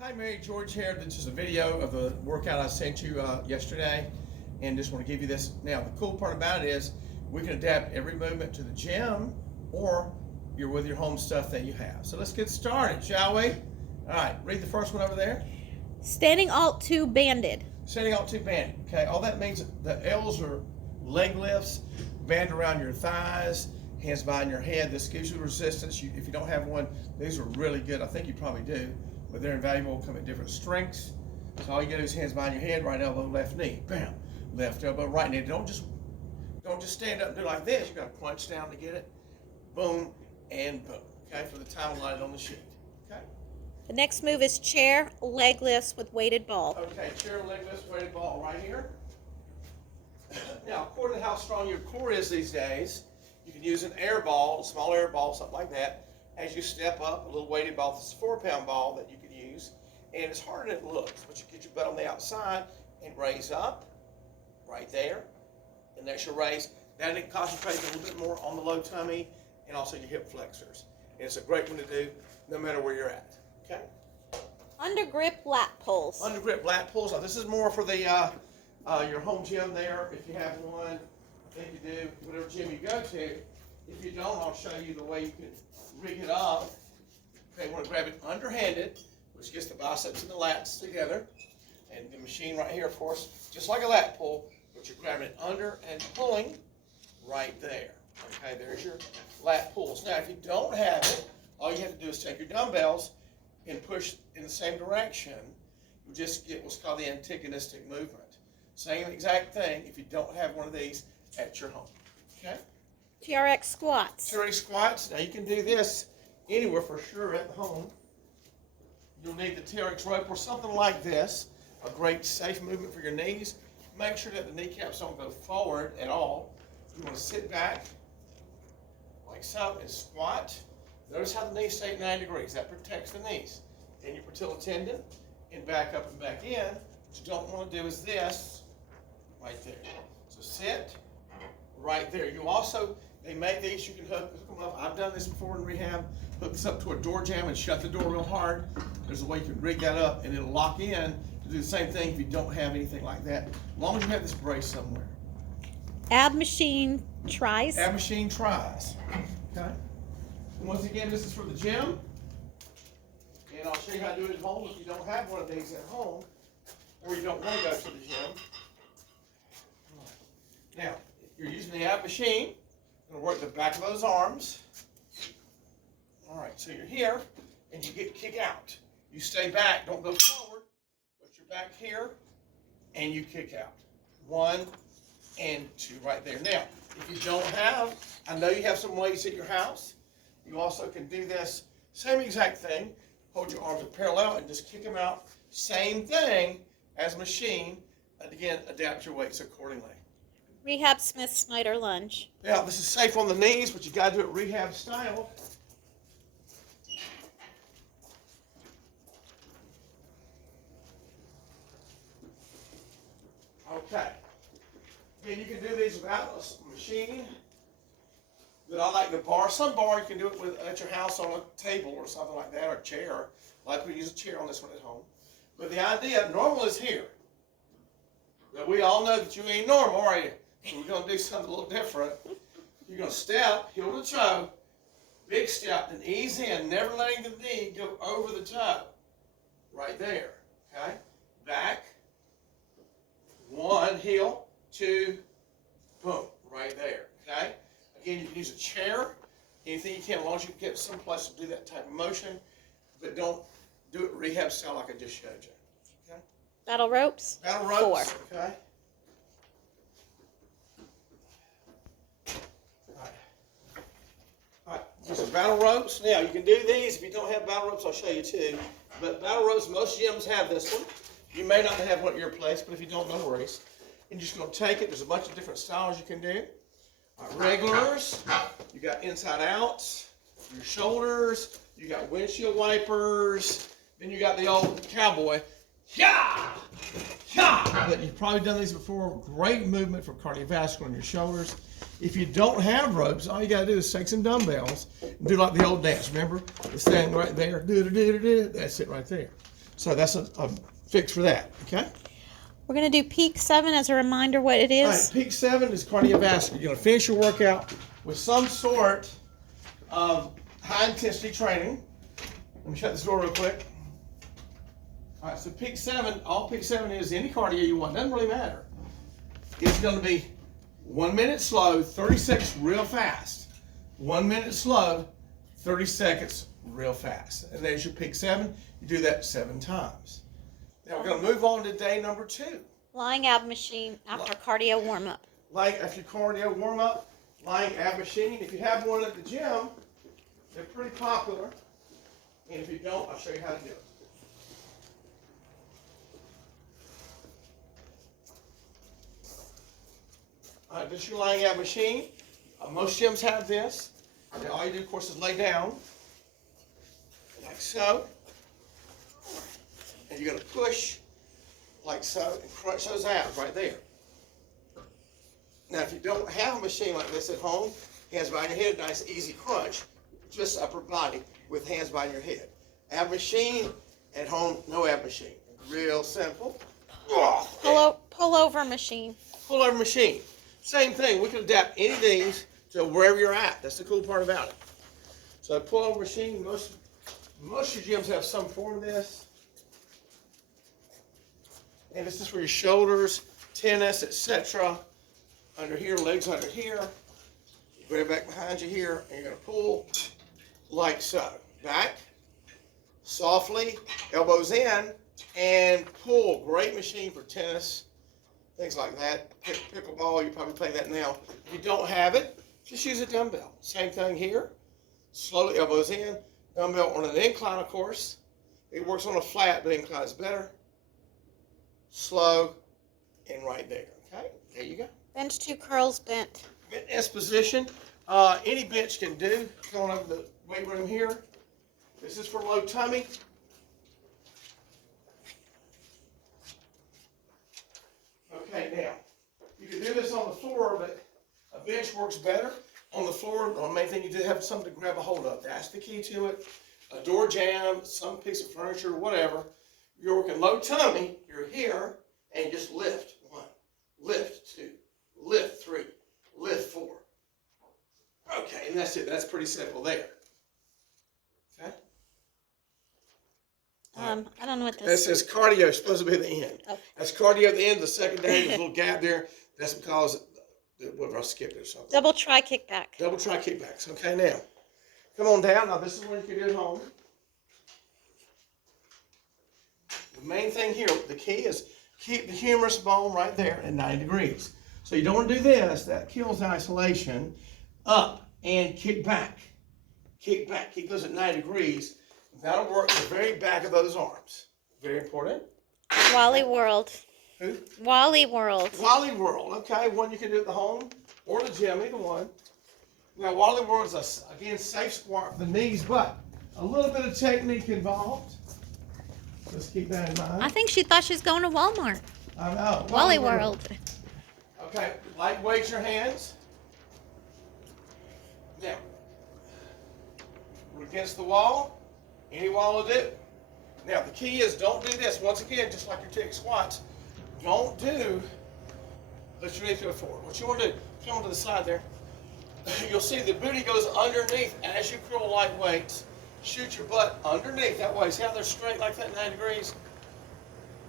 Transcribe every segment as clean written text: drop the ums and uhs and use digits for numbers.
Hi, Mary George here. This is a video of the workout I sent you yesterday, and just want to give you this. Now, the cool part about it is we can adapt every movement to the gym, or you're with your home stuff that you have. So let's get started, shall we? All right, read the first one over there. Standing alt 2 banded. Standing alt 2 banded. Okay, all that means the L's are leg lifts, band around your thighs, hands behind your head. This gives you resistance. If you don't have one, these are really good. I think you probably do. But they're invaluable, come at different strengths. So all you gotta do is hands behind your head, right elbow, left knee, bam, left elbow, right knee. Don't just stand up and do it like this. You gotta punch down to get it, boom, and boom. Okay, for the time line on the sheet. Okay. The next move is chair leg lifts with weighted ball. Okay, chair leg lifts, weighted ball right here. Now, according to how strong your core is these days, you can use an air ball, a small air ball, something like that. As you step up, a little weighted ball, this is a 4-pound ball that you can use, and it's harder than it looks, but you get your butt on the outside and raise up, right there, and that's your raise. That it concentrates a little bit more on the low tummy and also your hip flexors. And it's a great one to do no matter where you're at, okay? Under grip lat pulls. Under grip lat pulls. Now this is more for the your home gym there, if you have one. I think you do, whatever gym you go to. If you don't, I'll show you the way you can rig it up. Okay, you want to grab it underhanded, which gets the biceps and the lats together. And the machine right here, of course, just like a lat pull, but you're grabbing it under and pulling right there. Okay, there's your lat pulls. Now, if you don't have it, all you have to do is take your dumbbells and push in the same direction. You just get what's called the antagonistic movement. Same exact thing if you don't have one of these at your home. Okay? TRX squats. TRX squats. Now you can do this anywhere for sure at home. You'll need the TRX rope or something like this. A great safe movement for your knees. Make sure that the kneecaps don't go forward at all. You want to sit back like so and squat. Notice how the knees stay at 90 degrees. That protects the knees and your patella tendon, and back up and back in. What you don't want to do is this right there. So sit right there. You also, they make these, you can hook them up. I've done this before in rehab. Hook this up to a door jamb and shut the door real hard. There's a way you can rig that up and it'll lock in to do the same thing if you don't have anything like that. As long as you have this brace somewhere. Ab machine tries. Ab machine tries. Okay. And once again, this is for the gym. And I'll show you how to do it at home if you don't have one of these at home or you don't want to go to the gym. Now, you're using the ab machine. You're going to work the back of those arms. All right, so you're here, and you kick out. You stay back, don't go forward, but you're back here, and you kick out. 1 and 2 right there. Now, if you don't have, I know you have some weights at your house. You also can do this, same exact thing. Hold your arms parallel and just kick them out. Same thing as machine. And again, adapt your weights accordingly. Rehab Smith Snyder lunge. Now, this is safe on the knees, but you got to do it rehab style. Okay. Again, you can do these without a machine. But I like the bar. Some bar you can do it with at your house on a table or something like that, or a chair. Like we use a chair on this one at home. But the idea, normal is here. But we all know that you ain't normal, are you? So we're going to do something a little different. You're going to step, heel to toe, big step, and ease in, never letting the knee go over the toe. Right there, okay? Back, 1, heel, 2, boom, right there, okay? Again, you can use a chair, anything you can, as long as you can get someplace to do that type of motion, but don't do it rehab style like I just showed you, okay? Battle ropes. Battle ropes, 4. okay? These are battle ropes. Now, you can do these. If you don't have battle ropes, I'll show you too. But battle ropes, most gyms have this one. You may not have one at your place, but if you don't, no worries. You're just going to take it. There's a bunch of different styles you can do. Regulars. You got inside outs. Your shoulders. You got windshield wipers. Then you got the old cowboy. Yeah! Yeah! But you've probably done these before. Great movement for cardiovascular on your shoulders. If you don't have ropes, all you got to do is take some dumbbells and do like the old dance. Remember? The thing right there. That's it right there. So that's a fix for that, okay? We're going to do peak 7 as a reminder what it All right, is. peak 7 is cardiovascular. You're going to finish your workout with some sort of high intensity training. Let me shut this door real quick. All right, so peak 7, all peak 7 is any cardio you want, doesn't really matter. It's going to be 1 minute slow, 30 seconds real fast. 1 minute slow, 30 seconds real fast. And there's your peak 7. You do that 7 times. Now we're going to move on to day number 2. Lying ab machine after cardio warm up. Lying after cardio warm up, lying ab machine. If you have one at the gym, they're pretty popular. And if you don't, I'll show you how to do it. All right, this is your lying ab machine. Most gyms have this. Now all you do, of course, is lay down, like so. And you're going to push, like so, and crunch those abs right there. Now, if you don't have a machine like this at home, hands behind your head, nice easy crunch, just upper body with hands behind your head. Ab machine, at home, no ab machine. Real simple. Pull over machine. Pull over machine. Same thing, we can adapt any of these to wherever you're at. That's the cool part about it. So pull over machine, most of your gyms have some form of this. And this is for your shoulders, tennis, etc. Under here, legs under here. Grab back behind you here, and you're going to pull like so. Back, softly, elbows in, and pull. Great machine for tennis, things like that. Pickleball, you probably play that now. If you don't have it, just use a dumbbell. Same thing here. Slowly, elbows in. Dumbbell on an incline, of course. It works on a flat, but incline is better. Slow, and right there. Okay, there you go. Bench 2 curls bent. S position. Any bench can do. Going over the weight room here. This is for low tummy. Okay, now you can do this on the floor, but a bench works better. On the floor, the main thing you do have something to grab a hold of. That's the key to it. A door jamb, some piece of furniture, whatever. You're working low tummy. You're here, and you just lift. 1, lift 2, lift 3, lift 4. Okay, and that's it. That's pretty simple there. Okay. I don't know what That this says cardio is supposed to be at the end. Oh. That's cardio at the end. The second day, there's a little gap there. That's because whatever I skipped or something. Double try kickback. Double try kickbacks. Okay, now come on down. Now this is one you can do at home. The main thing here, the key is keep the humerus bone right there at 90 degrees. So you don't want to do this. That kills isolation. Up and kick back. Kick back. Keep those at 90 degrees. That'll work the very back of those arms. Very important. Wally World. Who? Wally World. Wally World. Okay, one you can do at the home or the gym, either one. Now, Wally World is, again, safe squat for the knees, but a little bit of technique involved. Just keep that in mind. I think she thought she was going to Walmart. I know. Wally World. Okay, lightweight your hands. Now, we're against the wall. Any wall will do. Now, the key is don't do this. Once again, just like your TIG squats, don't do, lift your knee to a forward. What you want to do, come to the side there. You'll see the booty goes underneath as you curl light weights. Shoot your butt underneath that way. See how they're straight like that, 90 degrees?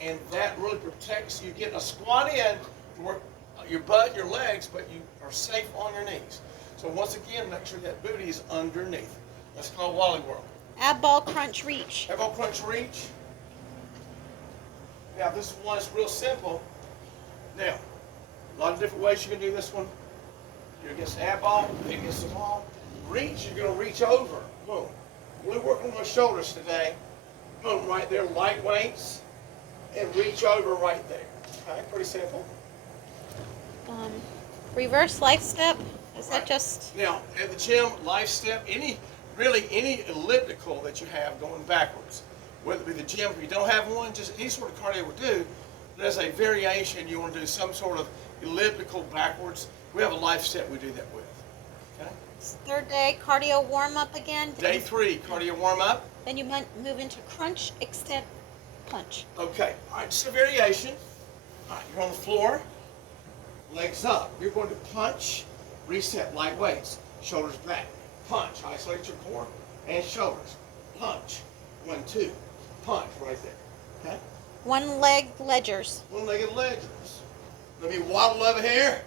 And that really protects you. Getting a squat in to work your butt and your legs, but you are safe on your knees. So once again, make sure that booty is underneath. That's called Wally World. Ab ball crunch reach. Elbow crunch reach. Now this one is real simple. Now, a lot of different ways you can do this one. You're against the ab ball, against the wall. Reach, you're going to reach over. Boom. We're working on my shoulders today. Boom, right there, light weights. And reach over right there. Okay, pretty simple. Reverse life step. Is that just? Now, at the gym, life step, any elliptical that you have going backwards, whether it be the gym, if you don't have one, just any sort of cardio will do, but as a variation, you want to do some sort of elliptical backwards, we have a life step we do that with. Okay? Third day, cardio warm up again. Day 3, cardio warm up. Then you move into crunch extend. punch. Okay, all right, just a variation. All right, you're on the floor, legs up. You're going to punch, reset, light weights, shoulders back. Punch, isolate your core and shoulders. Punch, 1, 2, punch right there. Okay? One leg ledgers. One-legged ledgers. Let me waddle over here.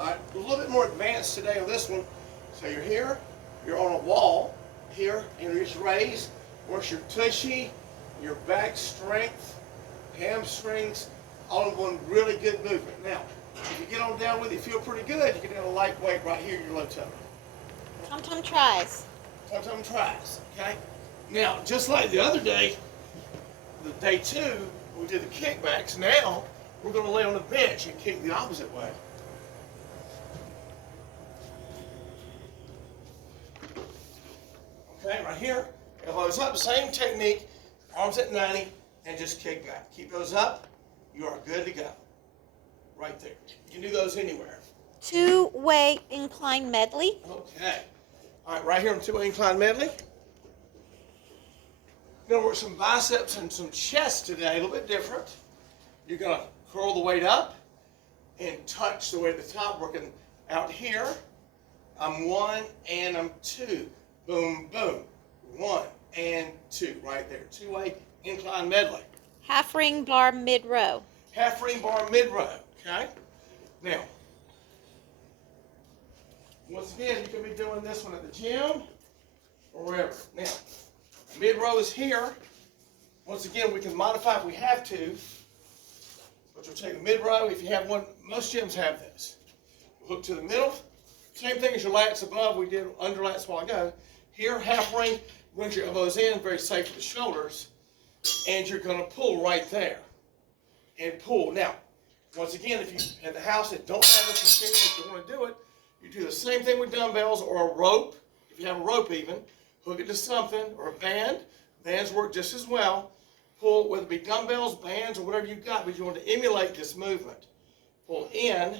All right, a little bit more advanced today on this one. So you're here, you're on a wall here, and you just raise. Works your tushy, your back strength, hamstrings, all in one really good movement. Now, if you get on down with it, you feel pretty good, you can add a light weight right here in your low tummy. Tum-tum tries. Tum-tum tries, okay? Now, just like the other day, the day 2, we did the kickbacks. Now, we're going to lay on the bench and kick the opposite way. Okay, right here, elbows up, same technique, arms at 90, and just kick back. Keep those up, you are good to go. Right there. You can do those anywhere. Two-way incline medley. Okay. All right, right here on two-way incline medley. We're going to work some biceps and some chest today, a little bit different. You're going to curl the weight up and touch the weight at the top, working out here. I'm 1 and I'm 2. Boom, boom. 1 and 2, right there. Two-way incline medley. Half ring bar mid-row. Half ring bar mid-row, okay? Now, once again, you can be doing this one at the gym or wherever. Now, mid-row is here. Once again, we can modify if we have to, but you'll take the mid-row. If you have one, most gyms have this. Hook to the middle. Same thing as your lats above. We did under lats a while ago. Here, half ring, brings your elbows in, very safe with the shoulders, and you're going to pull right there. And pull. Now, once again, if you at the house that don't have this machine, if you want to do it, you do the same thing with dumbbells or a rope. If you have a rope even, hook it to something, or a band. Bands work just as well. Pull, whether it be dumbbells, bands, or whatever you've got, but you want to emulate this movement. Pull in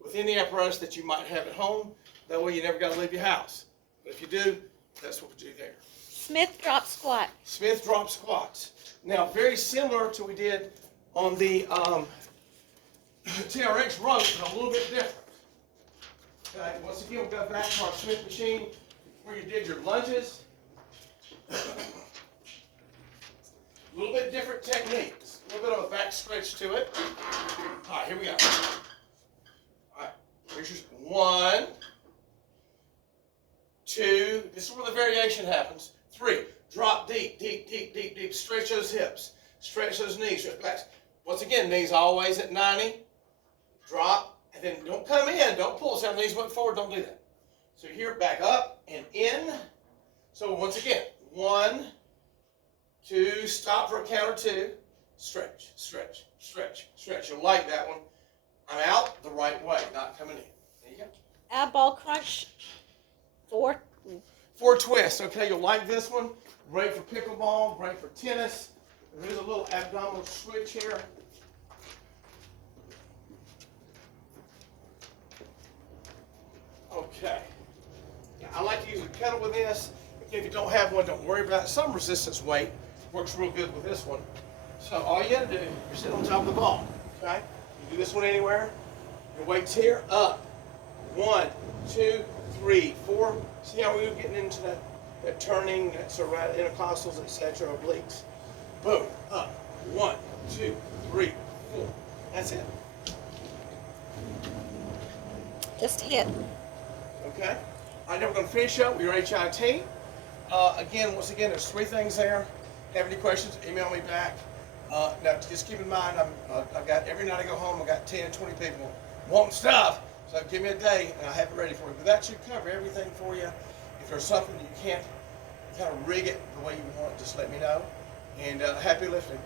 within the apparatus that you might have at home. That way you never got to leave your house. But if you do, that's what we do there. Smith drop squat. Smith drop squats. Now, very similar to what we did on the TRX rope, but a little bit different. Okay, once again, we'll go back to our Smith machine where you did your lunges. A little bit different techniques. A little bit of a back stretch to it. All right, here we go. All right, here's your 1, 2. This is where the variation happens. 3, drop deep, deep, deep, deep, deep. Stretch those hips. Stretch those knees. Stretch backs. Once again, knees always at 90. Drop, and then don't come in. Don't pull. So knees went forward. Don't do that. So here, back up and in. So once again, 1, 2, stop for a count or 2. Stretch, stretch, stretch, stretch. You'll like that one. I'm out the right way, not coming in. There you go. Ab ball crunch. 4. 4 twists. Okay, you'll like this one. Great for pickleball, great for tennis. There's a little abdominal switch here. Okay. Now, I like to use a kettle with this. If you don't have one, don't worry about it. Some resistance weight works real good with this one. So all you gotta do, you're sitting on top of the ball. Okay? You do this one anywhere. Your weight's here, up. 1, 2, 3, 4. See how we were getting into that turning, that surrounding intercostals, etc., obliques. Boom, up. 1, 2, 3, 4. That's it. Just hit. Okay? All right, now we're going to finish up with your HIT. Again, once again, there's 3 things there. Have any questions, email me back. Now, just keep in mind, I've got, every night I go home, I've got 10, 20 people wanting stuff. So give me a day, and I'll have it ready for you. But that should cover everything for you. If there's something that you can't kind of rig it the way you want, just let me know. And happy lifting.